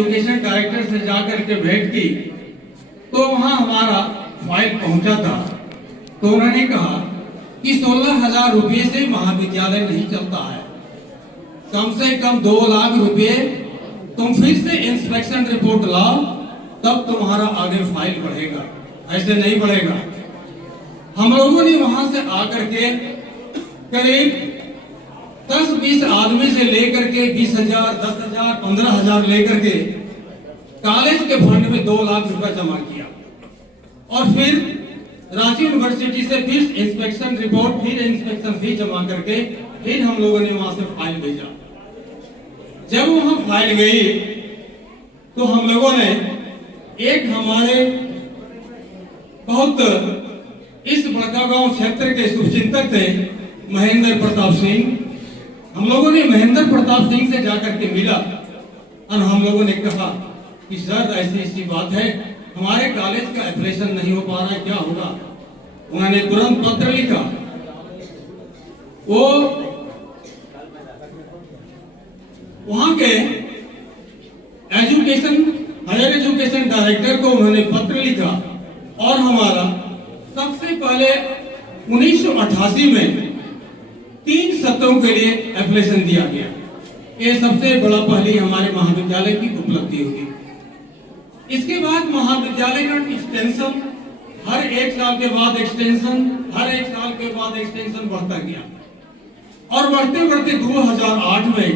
Education director से जाकर के भेंट की तो वहां हमारा फाइल पहुंचा था, तो उन्होंने कहा कि 16,000 रुपये से महाविद्यालय नहीं चलता है, कम से कम 2 लाख रुपये तुम फिर से इंस्पेक्शन रिपोर्ट लाओ, तब तुम्हारा आगे फाइल बढ़ेगा, ऐसे नहीं बढ़ेगा। हम लोगों ने वहां से आकर के करीब 10-20 आदमी से लेकर के 20,000, 10,000, 15,000 लेकर के कॉलेज के फंड में 2 लाख रुपया जमा किया और फिर रांची यूनिवर्सिटी से फिर इंस्पेक्शन रिपोर्ट, फिर इंस्पेक्शन फी जमा करके फिर हम लोगों ने वहां से फाइल भेजा। जब वहां फाइल गई तो हम लोगों ने एक हमारे बहुत इस बड़कागांव क्षेत्र के शुभचिंतक थे महेंद्र प्रताप सिंह, हम लोगों ने महेंद्र प्रताप सिंह से जाकर के मिला और हम लोगों ने कहा कि सर ऐसी बात है, हमारे कॉलेज का एप्लीकेशन नहीं हो पा रहा है, क्या होगा। उन्होंने तुरंत पत्र लिखा, वो वहां के हायर एजुकेशन डायरेक्टर को उन्होंने पत्र लिखा और हमारा सबसे पहले 1988 में 3 सत्रों के लिए एप्लीकेशन दिया गया। ये सबसे बड़ा पहली हमारे महाविद्यालय की उपलब्धि होगी। इसके बाद महाविद्यालय का एक्सटेंशन हर 1 साल के बाद एक्सटेंशन, हर 1 साल के बाद एक्सटेंशन बढ़ता गया और बढ़ते बढ़ते 2008 में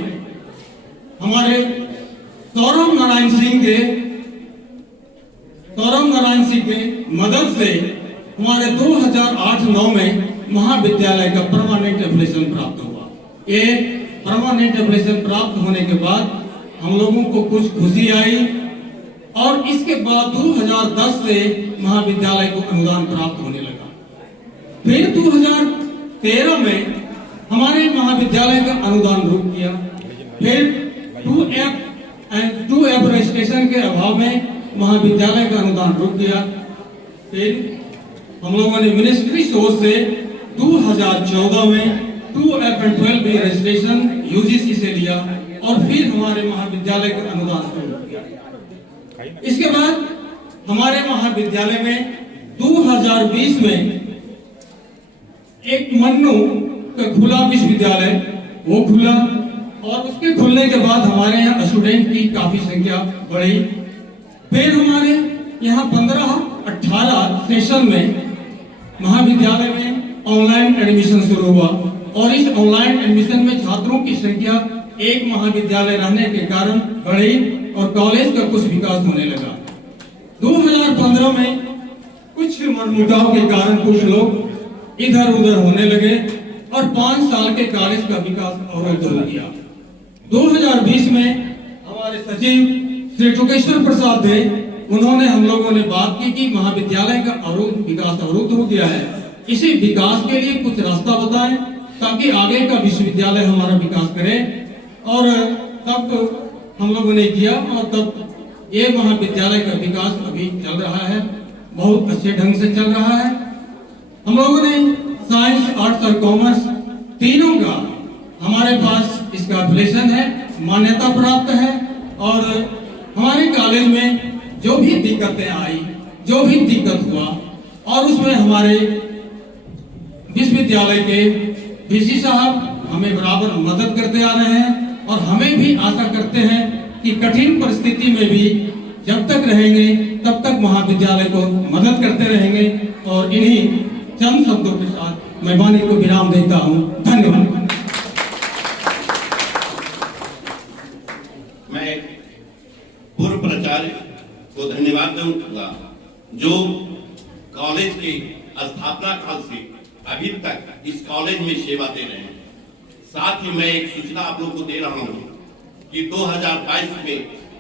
हमारे सौरभ नारायण सिंह के मदद से हमारे 2008-9 में महाविद्यालय का परमानेंट एप्लीकेशन प्राप्त हुआ। ये परमानेंट एप्लीकेशन प्राप्त होने के बाद हम लोगों को कुछ खुशी आई और इसके बाद 2010 से महाविद्यालय को अनुदान प्राप्त होने लगा। फिर 2013 में हमारे महाविद्यालय का अनुदान रुक गया। फिर 2F रजिस्ट्रेशन के अभाव में महाविद्यालय का अनुदान रुक गया। फिर हम लोगों ने मिनिस्ट्री सोर्स से 2014 में 2F and 12B registration UGC से लिया और फिर हमारे महाविद्यालय का अनुदान शुरू हो गया। इसके बाद हमारे महाविद्यालय में 2020 में एक मन्नू का खुला विश्वविद्यालय वो खुला और उसके खुलने के बाद हमारे यहाँ स्टूडेंट की काफी संख्या बढ़ी। फिर हमारे यहाँ 15-18 सेशन में महाविद्यालय में ऑनलाइन एडमिशन शुरू हुआ और इस ऑनलाइन एडमिशन में छात्रों की संख्या एक महाविद्यालय रहने के कारण बढ़ी और कॉलेज का कुछ विकास होने लगा। 2015 में कुछ मनमुटाव के कारण कुछ लोग इधर उधर होने लगे और 5 साल के कॉलेज का विकास अवरुद्ध हो गया। 2020 में हमारे सचिव श्री टोकेश्वर प्रसाद थे, उन्होंने हम लोगों ने बात की कि महाविद्यालय का विकास अवरुद्ध हो गया है, इसी विकास के लिए कुछ रास्ता बताएं ताकि आगे का विश्वविद्यालय हमारा विकास करे। और तब हम लोगों ने किया और तब ये महाविद्यालय का विकास अभी चल रहा है, बहुत अच्छे ढंग से चल रहा है। हम लोगों ने साइंस, आर्ट्स और कॉमर्स तीनों का हमारे पास इसका एप्लीकेशन है, मान्यता प्राप्त है और हमारे कॉलेज में जो भी दिक्कतें आई, जो भी दिक्कत हुआ और उसमें हमारे विश्वविद्यालय के वीसी साहब हमें बराबर मदद करते आ रहे हैं और हमें भी आशा करते हैं कि कठिन परिस्थिति में भी जब तक रहेंगे तब तक महाविद्यालय को मदद करते रहेंगे। और इन्हीं चंद शब्दों के साथ मैं वाणी को विराम देता हूँ। धन्यवाद। मैं पूर्व प्राचार्य को धन्यवाद दूंगा जो कॉलेज के स्थापना काल से अभी तक इस कॉलेज में सेवा दे रहे हैं। साथ ही मैं एक सूचना आप लोग को दे रहा हूँ कि 2022 में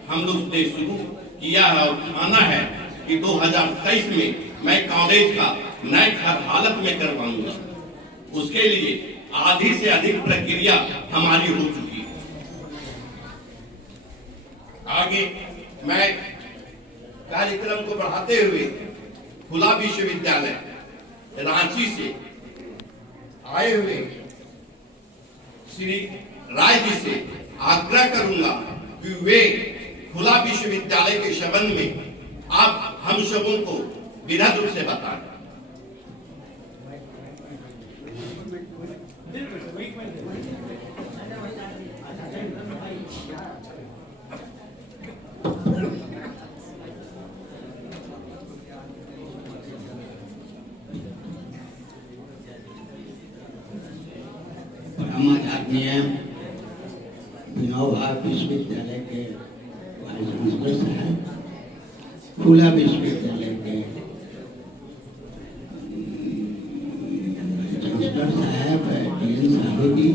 हम लोग ने शुरू किया है और ठाना है कि 2023 में मैं कॉलेज का नए घर हालत में करवाऊंगा। उसके लिए आधी से अधिक प्रक्रिया हमारी हो चुकी है। आगे मैं कार्यक्रम को बढ़ाते हुए खुला विश्वविद्यालय रांची से आए हुए श्री राय जी से आग्रह करूंगा कि वे खुला विश्वविद्यालय के संबंध में आप हम सबों को विनम्र रूप से बताएं। आदरणीय विनोबा विश्वविद्यालय के वाइस चांसलर साहब, खुला विश्वविद्यालय के चांसलर साहब, डीएन साहब जी,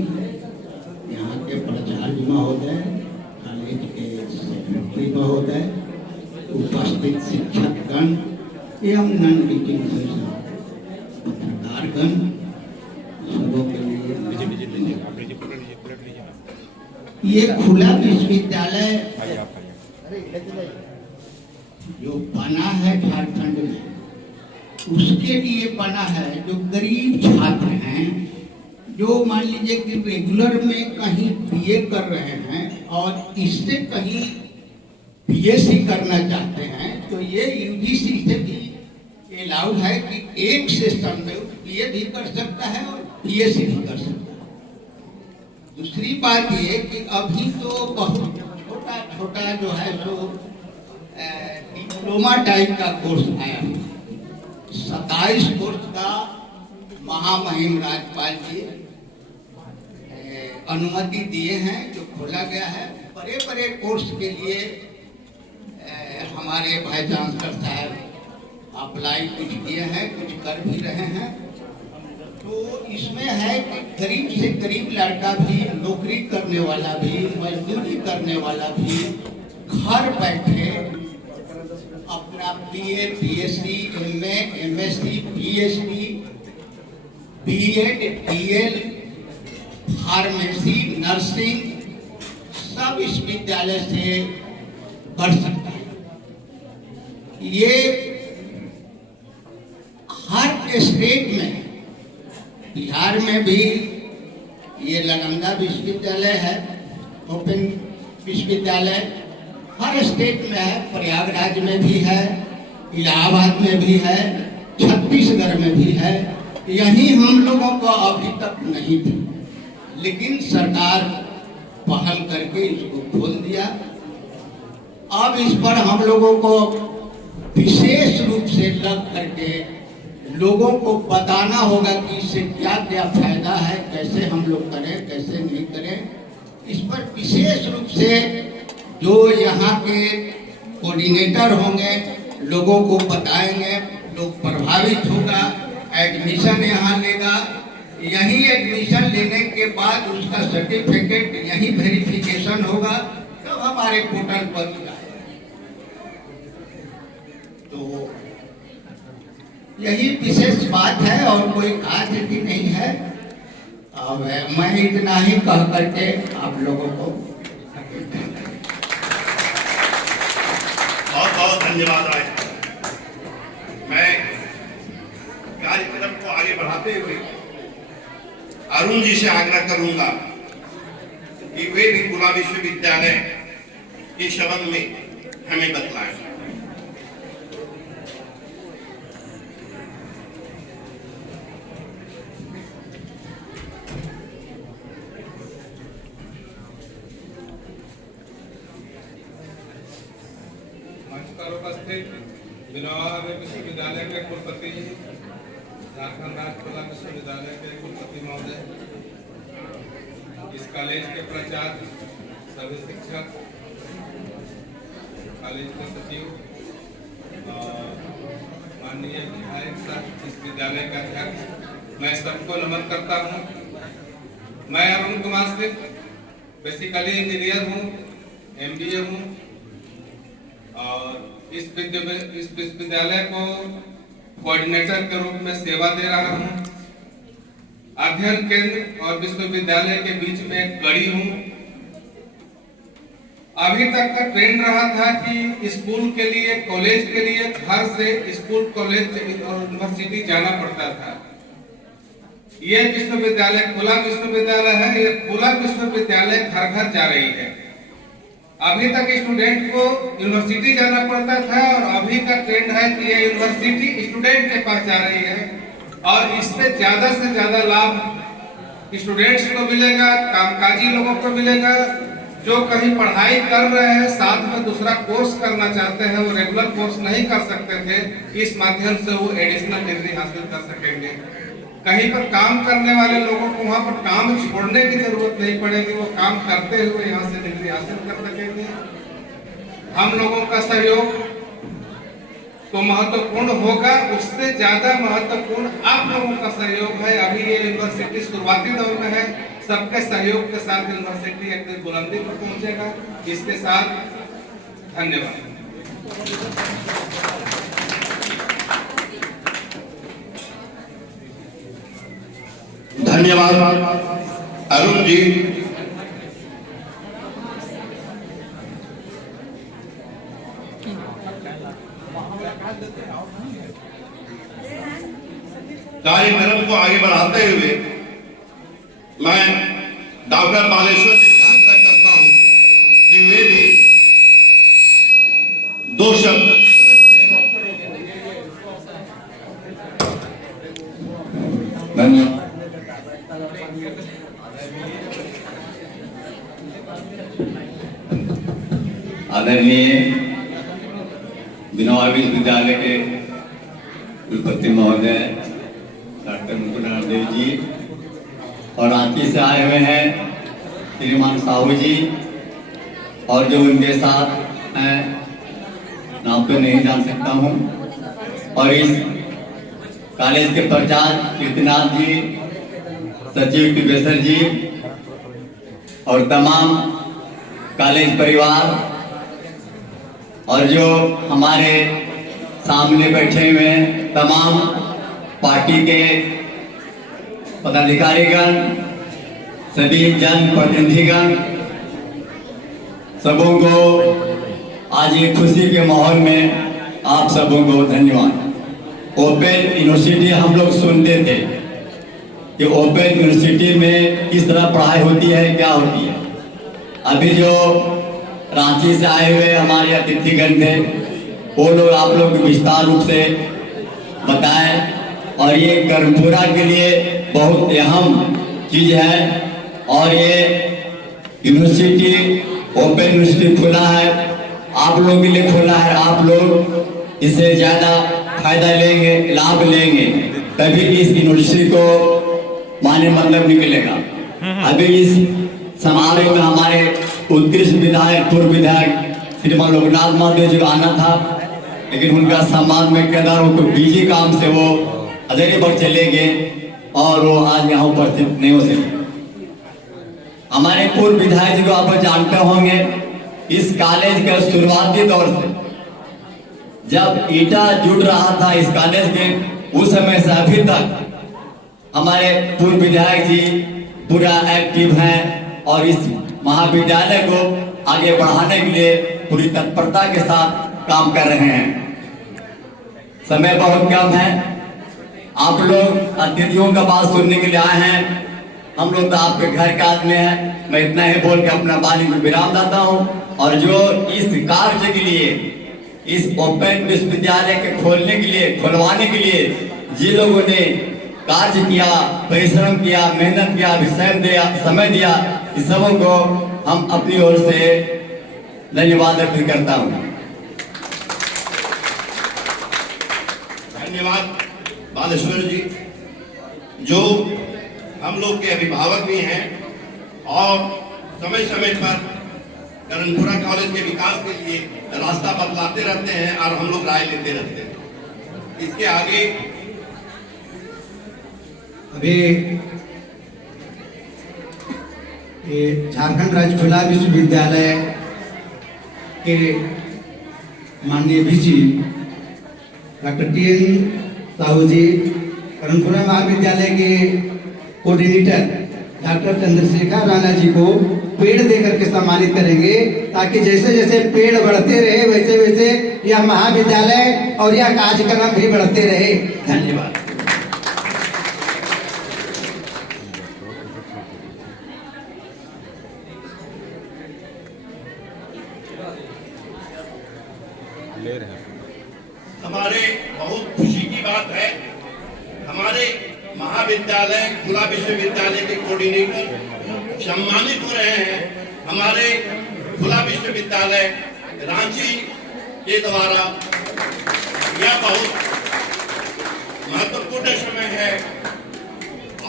यहाँ के प्राचार्य महोदय, कॉलेज के सेक्रेटरी महोदय, उपस्थित शिक्षकगण एवं नॉन टीचिंग पत्रकारगण, सबों के लिए ये खुला विश्वविद्यालय जो बना है झारखंड में, उसके लिए बना है जो गरीब छात्र हैं, जो मान लीजिए कि रेगुलर में कहीं बीए कर रहे हैं और इससे कहीं बीएससी करना चाहते हैं, तो ये यूजीसी से भी अलाउड है कि एक सेशन में बीए भी कर सकता है और बीएससी भी कर सकता है। दूसरी बात ये कि अभी तो बहुत छोटा छोटा जो है सो डिप्लोमा टाइप का कोर्स आया है। 27 कोर्स का महामहिम राज्यपाल जी अनुमति दिए हैं, जो खोला गया है। बड़े बड़े कोर्स के लिए हमारे वाइस चांसलर साहब अप्लाई कुछ किए हैं, कुछ कर भी रहे हैं। तो इसमें है कि गरीब से गरीब लड़का भी, नौकरी करने वाला भी, मजदूरी करने वाला भी घर बैठे अपना BA, BSc, MA, MSc, PhD, BEd, DL, pharmacy, nursing सब इस विद्यालय से कर सकता है। ये हर स्टेट में, बिहार में भी ये नालंदा विश्वविद्यालय है, ओपन विश्वविद्यालय हर स्टेट में है, प्रयागराज में भी है, इलाहाबाद में भी है, छत्तीसगढ़ में भी है। यहीं हम लोगों को अभी तक नहीं थी, लेकिन सरकार पहल करके इसको खोल दिया। अब इस पर हम लोगों को विशेष रूप से लग करके लोगों को बताना होगा कि इससे क्या क्या फायदा है, कैसे हम लोग करें, कैसे नहीं करें। इस पर विशेष रूप से जो यहाँ के कोऑर्डिनेटर होंगे, लोगों को बताएंगे, लोग प्रभावित होगा, एडमिशन यहाँ लेगा। यही एडमिशन लेने के बाद उसका सर्टिफिकेट यही वेरिफिकेशन होगा, तब हमारे पोर्टल पर जाएगा। तो यही विशेष बात है और कोई खास भी नहीं है। अब मैं इतना ही कह करके आप लोगों को बहुत बहुत धन्यवाद राय। मैं कार्यक्रम को आगे बढ़ाते हुए अरुण जी से आग्रह करूंगा कि वे भी खुला विश्वविद्यालय के संबंध में हमें बतलाएं। उपस्थित विनोबा विश्वविद्यालय के कुलपति, झारखंड राज्य खुला विश्वविद्यालय के कुलपति महोदय, इस कॉलेज के प्राचार्य, सभी शिक्षक, कॉलेज के सचिव और माननीय विधायक साहब, इस विद्यालय का अध्यक्ष, मैं सबको नमन करता हूँ। मैं अरुण कुमार सिंह बेसिकली इंजीनियर हूँ, एमबीए हूँ और इस विश्वविद्यालय को कोऑर्डिनेटर के रूप में सेवा दे रहा हूं। अध्ययन केंद्र और विश्वविद्यालय के बीच में एक कड़ी हूं। अभी तक का ट्रेंड रहा था कि स्कूल के लिए, कॉलेज के लिए घर से स्कूल, कॉलेज और यूनिवर्सिटी जाना पड़ता था। ये विश्वविद्यालय खुला विश्वविद्यालय है। ये खुला विश्वविद्यालय घर घर जा रही है। अभी तक स्टूडेंट को यूनिवर्सिटी जाना पड़ता था और अभी का ट्रेंड है कि ये यूनिवर्सिटी स्टूडेंट के पास जा रही है और इससे ज्यादा लाभ स्टूडेंट्स को मिलेगा, कामकाजी लोगों को मिलेगा। जो कहीं पढ़ाई कर रहे हैं साथ में दूसरा कोर्स करना चाहते हैं, वो रेगुलर कोर्स नहीं कर सकते थे, इस माध्यम से वो एडिशनल डिग्री हासिल कर सकेंगे। कहीं पर काम करने वाले लोगों को वहां पर काम छोड़ने की जरूरत नहीं पड़ेगी, वो काम करते हुए यहाँ से डिग्री हासिल कर सकेंगे। हम लोगों का सहयोग तो महत्वपूर्ण होगा, उससे ज्यादा महत्वपूर्ण आप लोगों का सहयोग है। अभी ये यूनिवर्सिटी शुरुआती दौर में है, सबके सहयोग के साथ यूनिवर्सिटी एक दिन बुलंदी पर पहुंचेगा। इसके साथ धन्यवाद। धन्यवाद अरुण जी। कार्यक्रम को आगे बढ़ाते हुए मैं डॉक्टर बालेश्वर जी से आग्रह करता हूं कि वे भी 2 शब्द आदरणीय बिनोआ विश्वविद्यालय के कुलपति महोदय डॉक्टर मुकुंद देव जी और रांची से आए हुए हैं श्रीमान साहू जी और जो उनके साथ हैं, नाम तो नहीं जान सकता हूं, और इस कॉलेज के प्रचार्य कीर्तिनाथ जी, सचिव तिबेसर जी और तमाम कॉलेज परिवार और जो हमारे सामने बैठे हुए तमाम पार्टी के पदाधिकारीगण, सभी जन प्रतिनिधिगण, सबों को आज ये खुशी के माहौल में आप सबों को धन्यवाद। ओपन यूनिवर्सिटी हम लोग सुनते थे कि ओपन यूनिवर्सिटी में किस तरह पढ़ाई होती है, क्या होती है। अभी जो रांची से आए हुए हमारे अतिथिगण थे, वो लोग आप लोग विस्तार रूप से बताएं, और ये कर्मपुरा के लिए बहुत अहम चीज है। और ये यूनिवर्सिटी ओपन यूनिवर्सिटी खुला है, आप लोगों के लिए खुला है। आप लोग इससे ज्यादा फायदा लेंगे, लाभ लेंगे, तभी इस यूनिवर्सिटी को माने मतलब निकलेगा। अभी इस समारोह में हमारे उत्कृष्ट विधायक, पूर्व विधायक श्रीमान लोकनाथ माधव जी को आना था, लेकिन उनका सम्मान में कहना उनको बिजी काम से वो हजारीबाग चले गए और वो आज यहाँ उपस्थित नहीं हो सके। हमारे पूर्व विधायक जी को आप जानते होंगे, इस कॉलेज के शुरुआती दौर से जब ईटा जुड़ रहा था इस कॉलेज के, उस समय से अभी तक हमारे पूर्व विधायक जी पूरा एक्टिव हैं और इस महाविद्यालय को आगे बढ़ाने के लिए पूरी तत्परता के साथ काम कर रहे हैं। समय बहुत कम है, आप लोग अतिथियों का बात सुनने के लिए आए हैं, हम लोग तो आपके घर के आदमी हैं। मैं इतना ही बोल के अपना वाणी को विराम देता हूं। और जो इस कार्य के लिए, इस ओपन विश्वविद्यालय के खोलने के लिए, खुलवाने के लिए जिन लोगों ने कार्य किया, परिश्रम किया, मेहनत किया, समय दिया, इस सबों को हम अपनी ओर से धन्यवाद अर्पित करता हूं। धन्यवाद बालेश्वर जी, जो हम लोग के अभिभावक भी हैं और समय समय पर कर्णपुरा कॉलेज के विकास के लिए रास्ता बदलाते रहते हैं और हम लोग राय लेते रहते हैं। इसके आगे अभी ये झारखंड राज्य खुला विश्वविद्यालय के माननीय वीसी डॉक्टर TN साहू जी, कर्णपुरा महाविद्यालय के कोऑर्डिनेटर डॉक्टर चंद्रशेखर राणा जी को पेड़ देकर के सम्मानित करेंगे, ताकि जैसे जैसे पेड़ बढ़ते रहे वैसे वैसे यह महाविद्यालय और यह कार्यक्रम भी बढ़ते रहे। धन्यवाद। हमारे बहुत खुशी की बात है, हमारे महाविद्यालय खुला विश्वविद्यालय के कोऑर्डिनेटर सम्मानित हो रहे हैं। हमारे खुला विश्वविद्यालय रांची के द्वारा यह बहुत महत्वपूर्ण समय है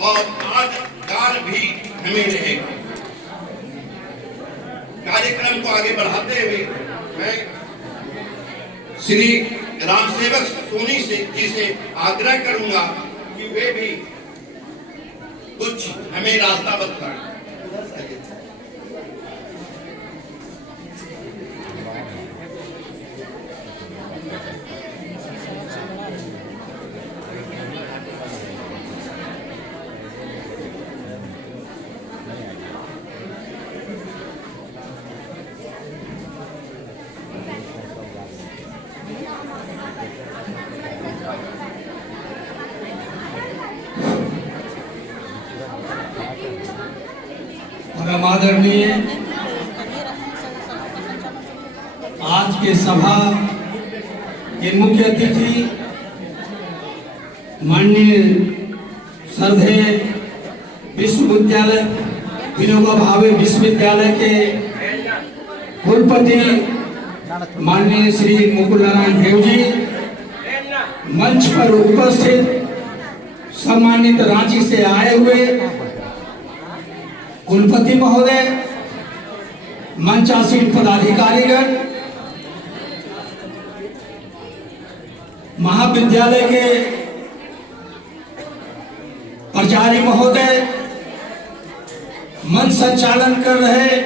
और यादगार भी हमें रहेगा। कार्यक्रम को आगे बढ़ाते हुए मैं श्री रामसेवक सोनी जी से आग्रह करूंगा कि वे भी कुछ हमें रास्ता बताएं। परम आदरणीय आज के सभा के मुख्य अतिथि माननीय श्रद्धेय विश्वविद्यालय विनोबा भावे विश्वविद्यालय के कुलपति माननीय श्री मुकुल नारायण देव जी, मंच पर उपस्थित सम्मानित रांची से आए हुए कुलपति महोदय, मंचासीन पदाधिकारीगण, महाविद्यालय के प्राचार्य महोदय, मंच संचालन कर रहे